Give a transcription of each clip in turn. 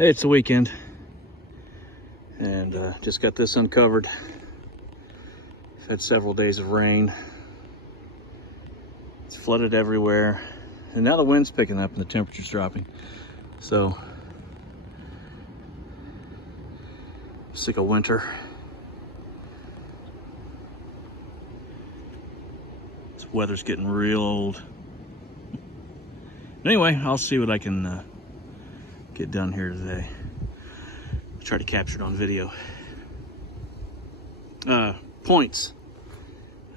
Hey, it's the weekend, and just got this uncovered. I've had several days of rain. It's flooded everywhere, and now the wind's picking up and the temperature's dropping. So, sick of winter. This weather's getting real old. Anyway, I'll see what I can get done here today. I'll try to capture it on video. Points.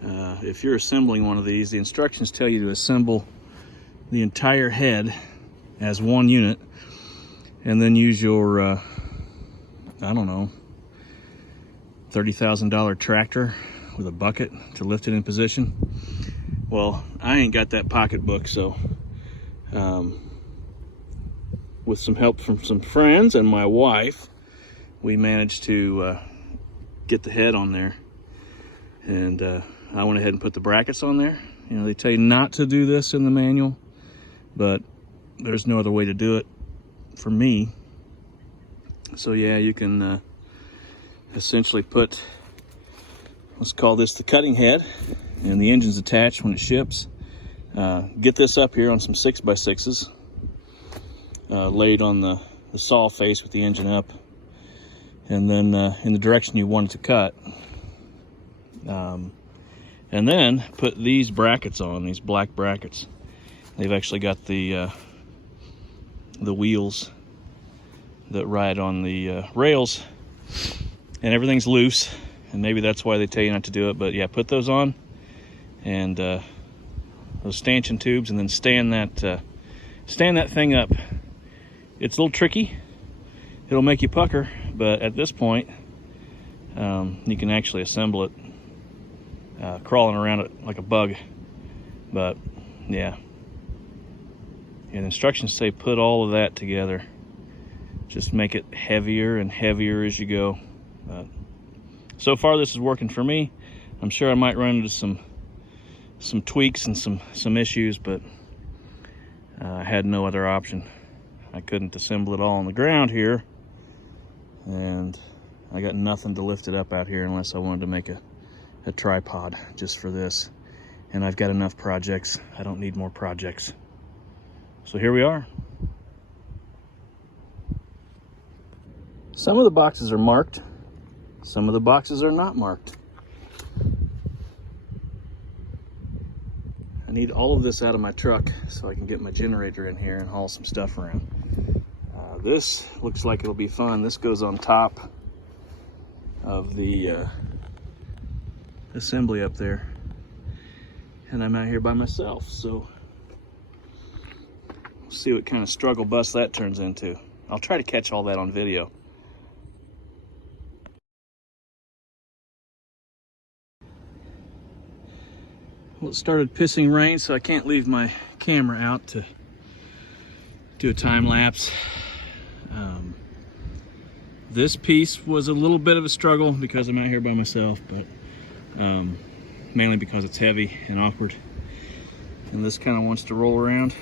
If you're assembling one of these, the instructions tell you to assemble the entire head as one unit and then use your, I don't know, $30,000 tractor with a bucket to lift it in position. Well, I ain't got that pocketbook, so with some help from some friends and my wife, we managed to get the head on there. And I went ahead and put the brackets on there. You know, they tell you not to do this in the manual, but there's no other way to do it for me. So yeah, you can essentially put, let's call this the cutting head, and the engine's attached when it ships. Get this up here on some 6x6s, laid on the saw face with the engine up, and then in the direction you want it to cut. And then put these brackets on, these black brackets. They've actually got the wheels that ride on the rails, and everything's loose, and maybe that's why they tell you not to do it, but yeah, put those on, and those stanchion tubes, and then stand that thing up. It's a little tricky. It'll make you pucker, but at this point, you can actually assemble it crawling around it like a bug. But yeah, and instructions say put all of that together. Just make it heavier and heavier as you go. So far this is working for me. I'm sure I might run into some tweaks and some issues, but I had no other option. I couldn't assemble it all on the ground here, and I got nothing to lift it up out here unless I wanted to make a tripod just for this. And I've got enough projects. I don't need more projects. So here we are. Some of the boxes are marked. Some of the boxes are not marked. I need all of this out of my truck so I can get my generator in here and haul some stuff around. This looks like it'll be fun. This goes on top of the assembly up there, and I'm out here by myself, so we'll see what kind of struggle bus that turns into. I'll try to catch all that on video. Well, it started pissing rain, so I can't leave my camera out to do a time lapse. This piece was a little bit of a struggle because I'm out here by myself, but mainly because it's heavy and awkward. And this kind of wants to roll around.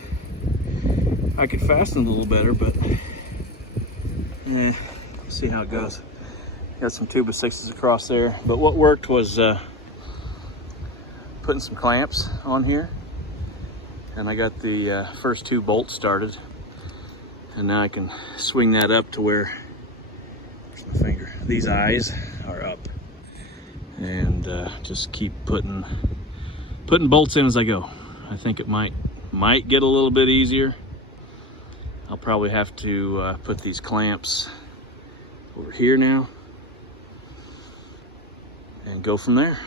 I could fasten it a little better, but see how it goes. Got some 2x6s across there, but what worked was putting some clamps on here, and I got the first 2 bolts started, and now I can swing that up to where, where's my finger, these eyes are up, and just keep putting bolts in as I go. I think it might get a little bit easier. I'll probably have to put these clamps over here now and go from there.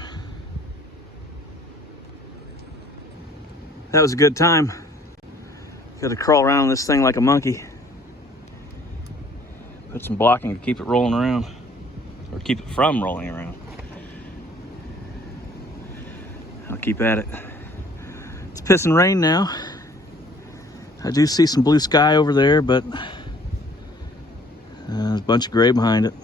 That was a good time. Got to crawl around this thing like a monkey. Put some blocking to keep it rolling around, or keep it from rolling around. I'll keep at it. It's pissing rain now. I do see some blue sky over there, but there's a bunch of gray behind it.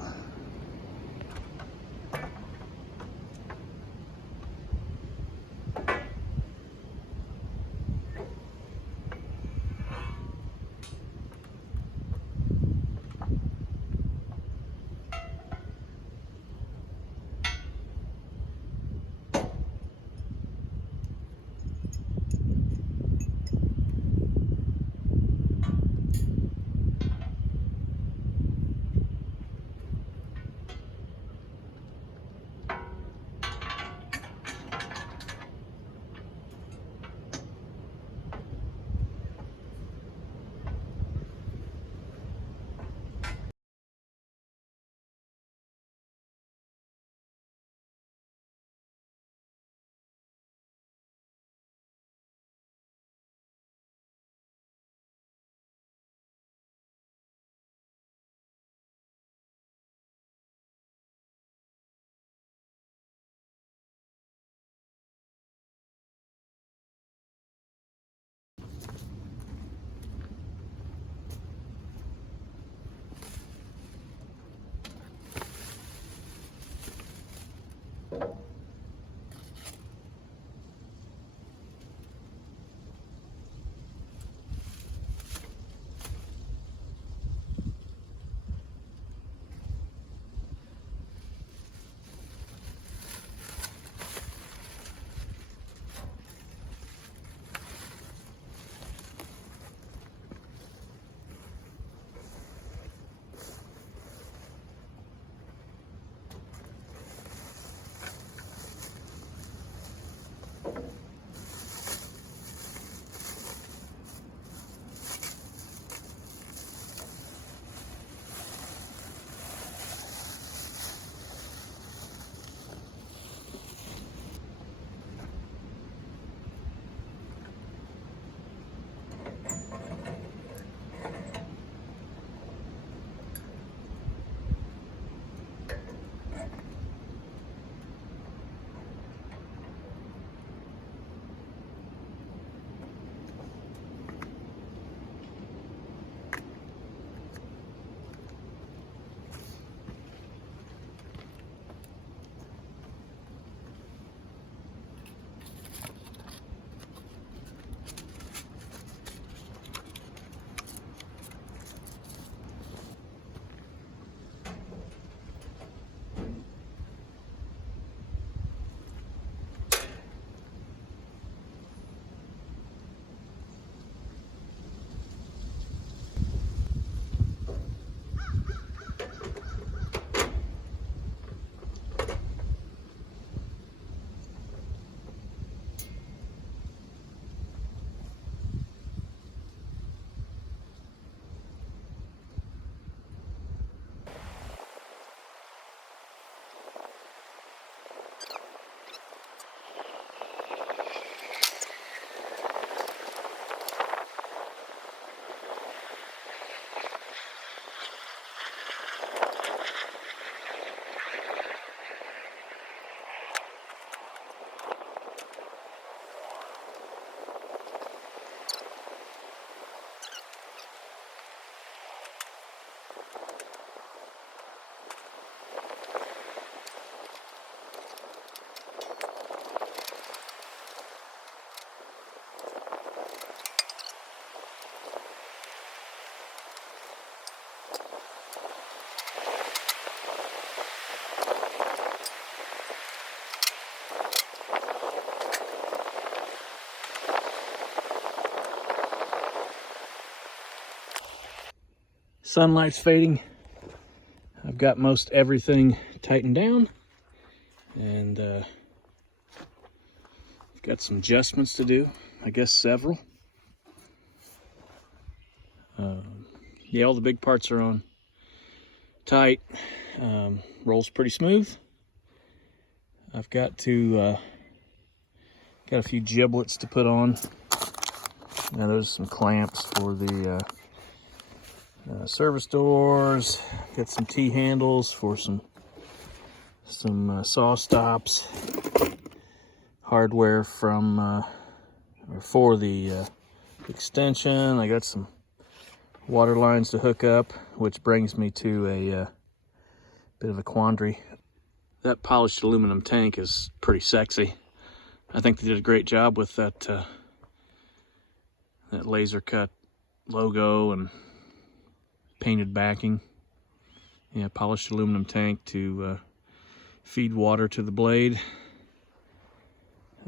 Sunlight's fading. I've got most everything tightened down, and I've got some adjustments to do, I guess several. Yeah, all the big parts are on tight. Rolls pretty smooth. I've got to got a few giblets to put on. Now there's some clamps for the service doors. Got some T-handles for some saw stops. Hardware from or for the extension. I got some water lines to hook up, which brings me to a bit of a quandary. That polished aluminum tank is pretty sexy. I think they did a great job with that that laser cut logo and painted backing. Yeah, polished aluminum tank to feed water to the blade.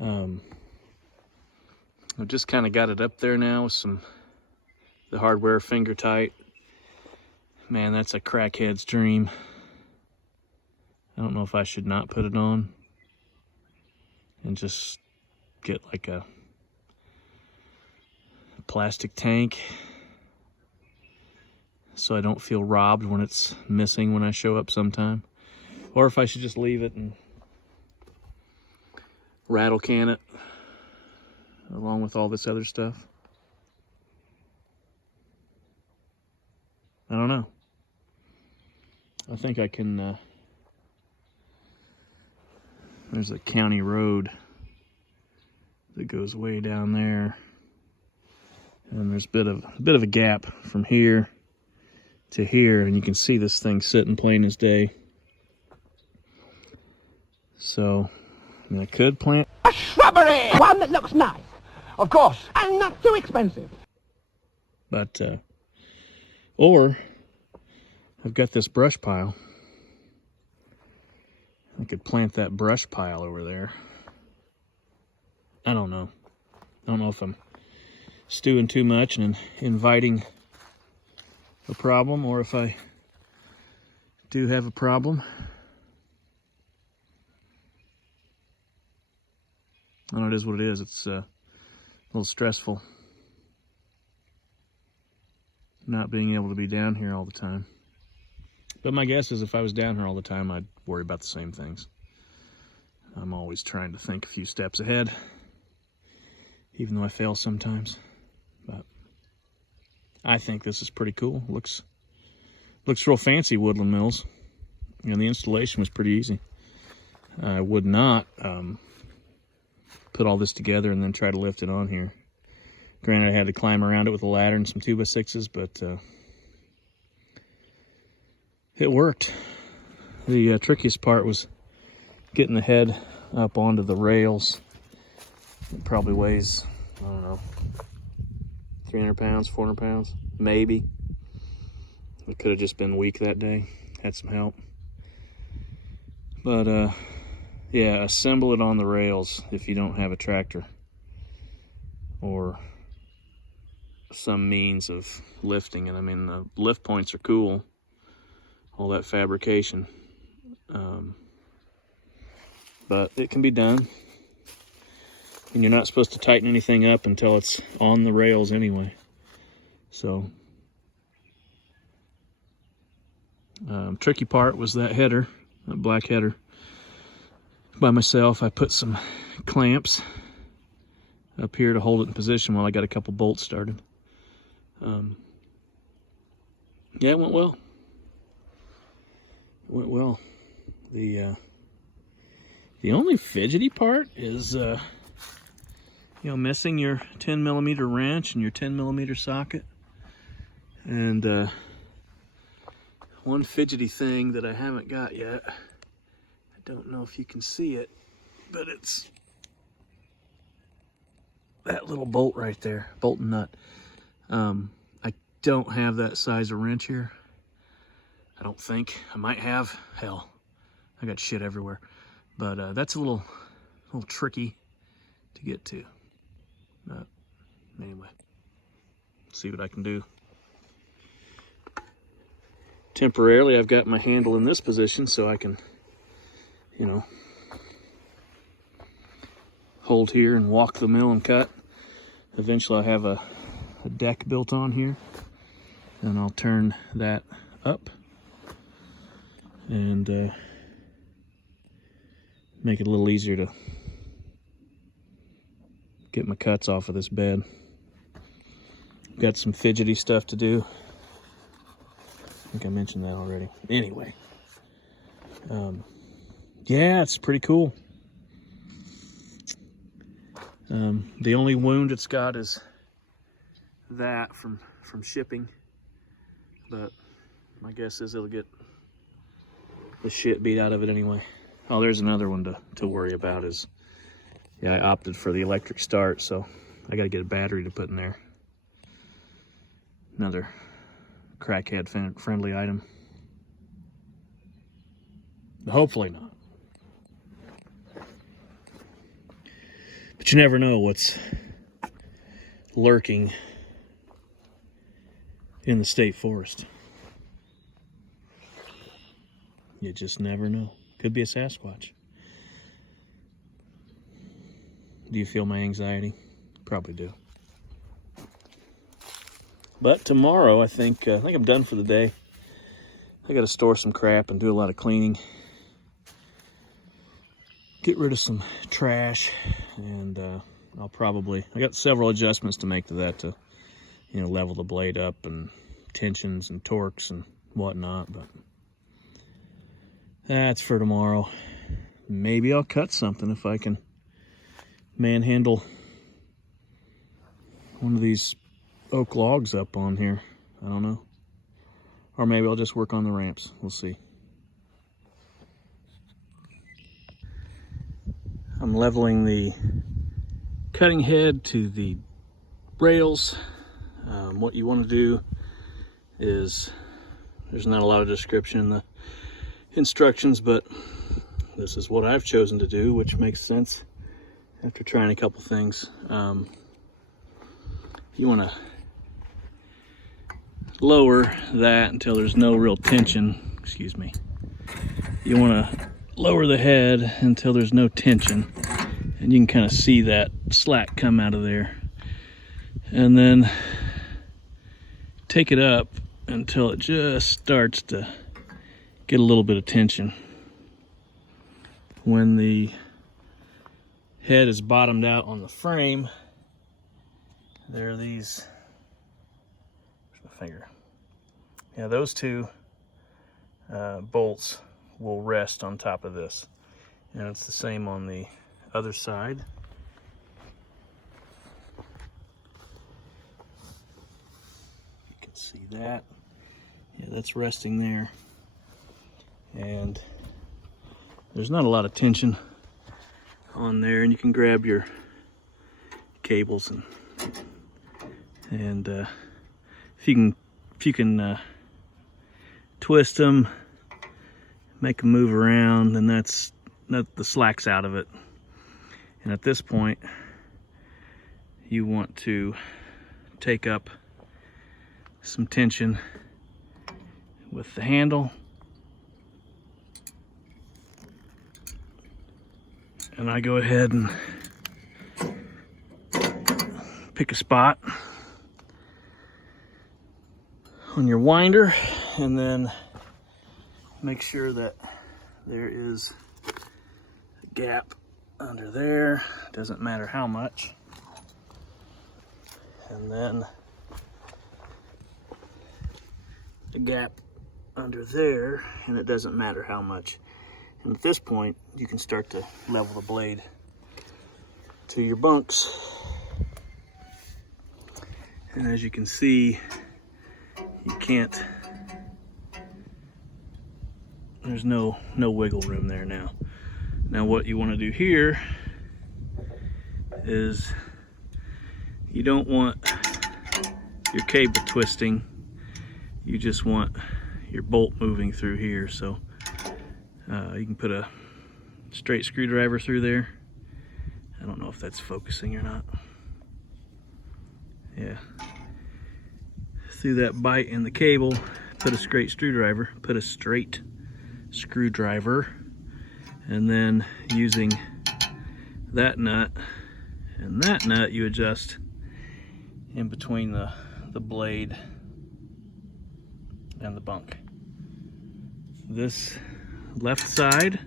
I've just kind of got it up there now with the hardware finger tight. Man, that's a crackhead's dream. I don't know if I should not put it on and just get like a plastic tank so I don't feel robbed when it's missing when I show up sometime, or if I should just leave it and rattle can it along with all this other stuff. I don't know. I think I can there's a county road that goes way down there, and there's a bit of a gap from here to here, and you can see this thing sitting plain as day. So I mean, I could plant a shrubbery, one that looks nice, of course, and not too expensive. But or I've got this brush pile. I could plant that brush pile over there. I don't know. I don't know if I'm stewing too much and inviting a problem, or if I do have a problem. I know it is what it is. It's a little stressful not being able to be down here all the time. But my guess is if I was down here all the time, I'd worry about the same things. I'm always trying to think a few steps ahead, even though I fail sometimes. But I think this is pretty cool. Looks real fancy, Woodland Mills. And the installation was pretty easy. I would not put all this together and then try to lift it on here. Granted, I had to climb around it with a ladder and some 2x6s, but it worked. The trickiest part was getting the head up onto the rails. It probably weighs, I don't know, 300 pounds, 400 pounds, maybe. It could have just been weak that day. Had some help. But yeah, assemble it on the rails if you don't have a tractor or some means of lifting it. I mean, the lift points are cool, all that fabrication, but it can be done, and you're not supposed to tighten anything up until it's on the rails anyway. So tricky part was that header, that black header. By myself, I put some clamps up here to hold it in position while I got a couple bolts started. Yeah, it went well. It went well. The only fidgety part is, you know, missing your 10mm wrench and your 10mm socket. And one fidgety thing that I haven't got yet. I don't know if you can see it, but it's that little bolt right there, bolt and nut. I don't have that size of wrench here. I don't think. I might have. Hell, I got shit everywhere. But that's a little tricky to get to. But anyway, see what I can do. Temporarily, I've got my handle in this position so I can, you know, hold here and walk the mill and cut. Eventually I'll have a deck built on here, and I'll turn that up and make it a little easier to get my cuts off of this bed. Got some fidgety stuff to do. I think I mentioned that already. Anyway, yeah, it's pretty cool. The only wound it's got is that from shipping, but my guess is it'll get the shit beat out of it anyway. Oh, there's another one to worry about is, yeah, I opted for the electric start, so I got to get a battery to put in there. Another crackhead friendly item. Hopefully not. But you never know what's lurking in the state forest. You just never know. Could be a Sasquatch. Do you feel my anxiety? Probably do. But tomorrow, I think I'm done for the day. I got to store some crap and do a lot of cleaning. Get rid of some trash, and I got several adjustments to make to that to, you know, level the blade up and tensions and torques and whatnot, but that's for tomorrow. Maybe I'll cut something if I can manhandle one of these oak logs up on here. I don't know. Or maybe I'll just work on the ramps. We'll see. I'm leveling the cutting head to the rails. What you want to do is, there's not a lot of description in the instructions, but this is what I've chosen to do, which makes sense after trying a couple things. You want to lower that until there's no real tension. Excuse me. You want to lower the head until there's no tension, and you can kind of see that slack come out of there, and then take it up until it just starts to get a little bit of tension. When the head is bottomed out on the frame, there are these, where's my finger? Yeah, those two bolts will rest on top of this, and it's the same on the other side. You can see that. Yeah, that's resting there, and there's not a lot of tension on there, and you can grab your cables and if you can twist them, make them move around, then that's the slack's out of it. And at this point, you want to take up some tension with the handle, and I go ahead and pick a spot on your winder, and then make sure that there is a gap under there. Doesn't matter how much. And then a gap under there, and it doesn't matter how much. And at this point, you can start to level the blade to your bunks. And as you can see, you can't There's no wiggle room there now. Now what you want to do here is you don't want your cable twisting. You just want your bolt moving through here. So you can put a straight screwdriver through there. I don't know if that's focusing or not. Yeah. Through that bite in the cable, put a straight screwdriver, and then using that nut and that nut, you adjust in between the blade and the bunk. This left side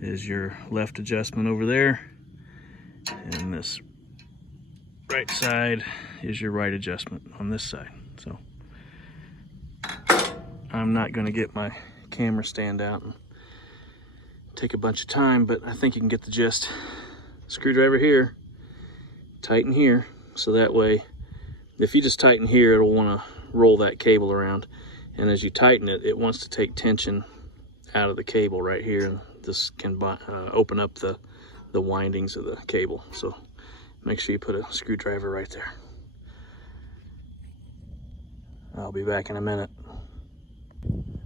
is your left adjustment over there, and this right side is your right adjustment on this side. So I'm not going to get my camera stand out and take a bunch of time, but I think you can get the gist. Screwdriver here, tighten here, so that way if you just tighten here, it'll want to roll that cable around, and as you tighten it, it wants to take tension out of the cable right here, and this can open up the windings of the cable. So make sure you put a screwdriver right there. I'll be back in a minute.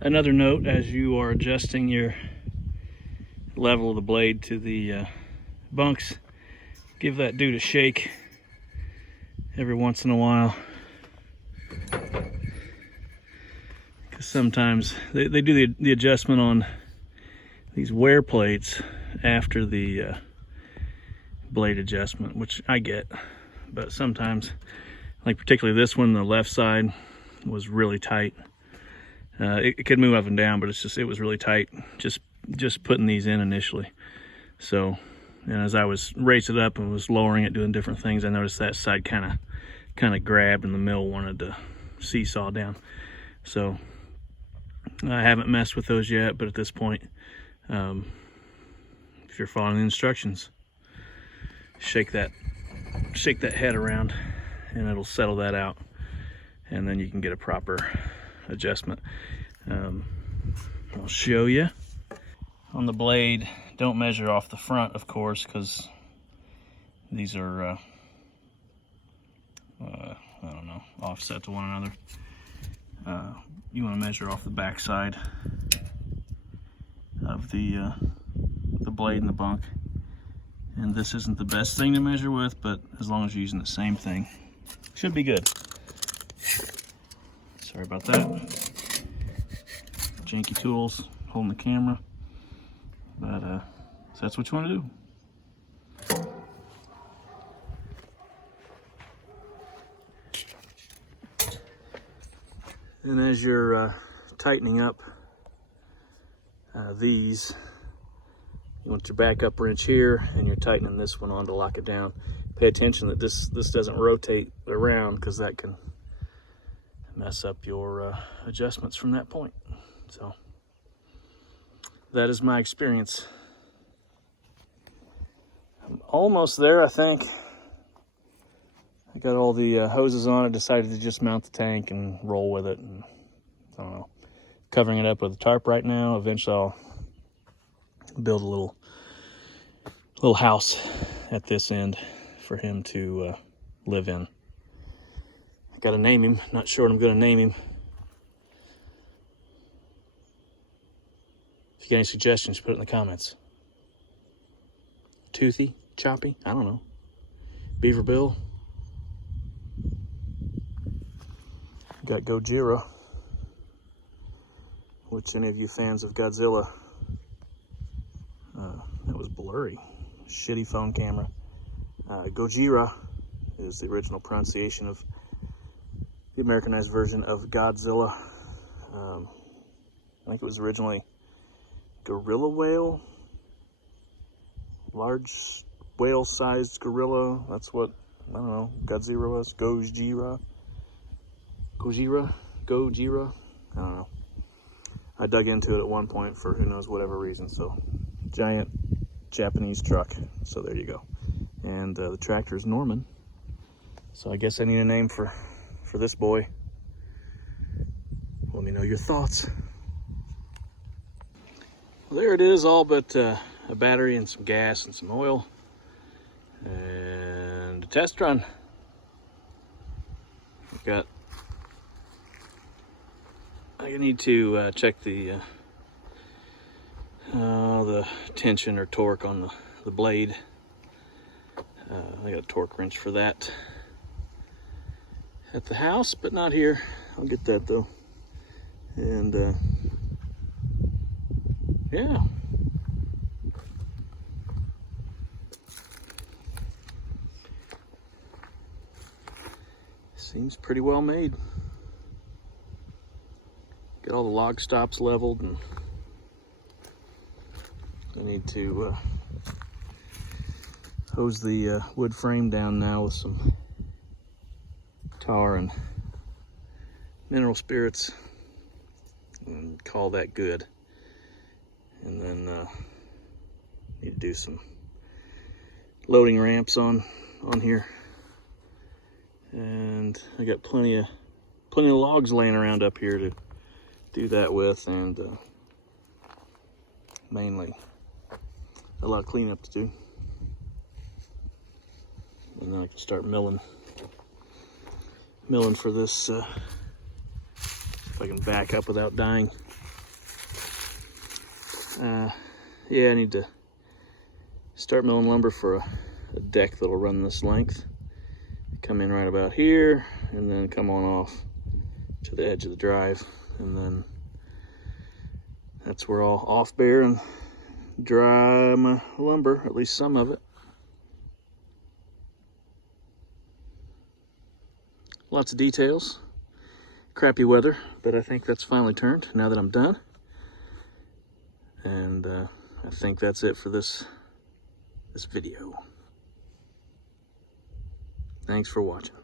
Another note, as you are adjusting your level of the blade to the bunks, give that dude a shake every once in a while, because sometimes they do the adjustment on these wear plates after the blade adjustment, which I get, but sometimes, like particularly this one, the left side was really tight. It could move up and down, but it was really tight just putting these in initially. So, and as I was raising it up and was lowering it, doing different things, I noticed that side kind of grabbed, and the mill wanted to seesaw down. So I haven't messed with those yet, but at this point, if you're following the instructions, shake that head around and it'll settle that out, and then you can get a proper adjustment. I'll show you. On the blade, don't measure off the front, of course, because these are I don't know, offset to one another. You want to measure off the back side of the blade and the bunk, and this isn't the best thing to measure with, but as long as you're using the same thing, should be good. Sorry about that. Janky tools holding the camera, but so that's what you want to do. And as you're tightening up these, you want your backup wrench here, and you're tightening this one on to lock it down. Pay attention that this doesn't rotate around, because that can mess up your adjustments from that point. So that is my experience. I'm almost there, I think. I got all the hoses on. I decided to just mount the tank and roll with it. And I don't know, covering it up with a tarp right now. Eventually I'll build a little house at this end for him to live in. I gotta name him. Not sure what I'm gonna name him. If you got any suggestions, put it in the comments. Toothy, Choppy, I don't know. Beaver Bill. Got Gojira, which any of you fans of Godzilla, that was blurry, shitty phone camera. Gojira is the original pronunciation of the Americanized version of Godzilla. I think it was originally gorilla whale, large whale-sized gorilla. That's what, I don't know, Godzilla was. Gojira, I don't know. I dug into it at one point for who knows whatever reason. So, giant Japanese truck. So there you go. And the tractor is Norman. So I guess I need a name for this boy. Let me know your thoughts. There it is, all but a battery and some gas and some oil and a test run. I need to check the tension or torque on the blade. I got a torque wrench for that at the house, but not here. I'll get that though. And yeah. Seems pretty well made. Get all the log stops leveled, and I need to hose the wood frame down now with some tar and mineral spirits and call that good. And then need to do some loading ramps on here. And I got plenty of logs laying around up here to do that with, and mainly a lot of cleanup to do. And then I can start milling for this, if I can back up without dying. Yeah, I need to start milling lumber for a deck that'll run this length. Come in right about here, and then come on off to the edge of the drive, and then that's where I'll off bear and dry my lumber, at least some of it. Lots of details, crappy weather, but I think that's finally turned now that I'm done. And I think that's it for this video. Thanks for watching.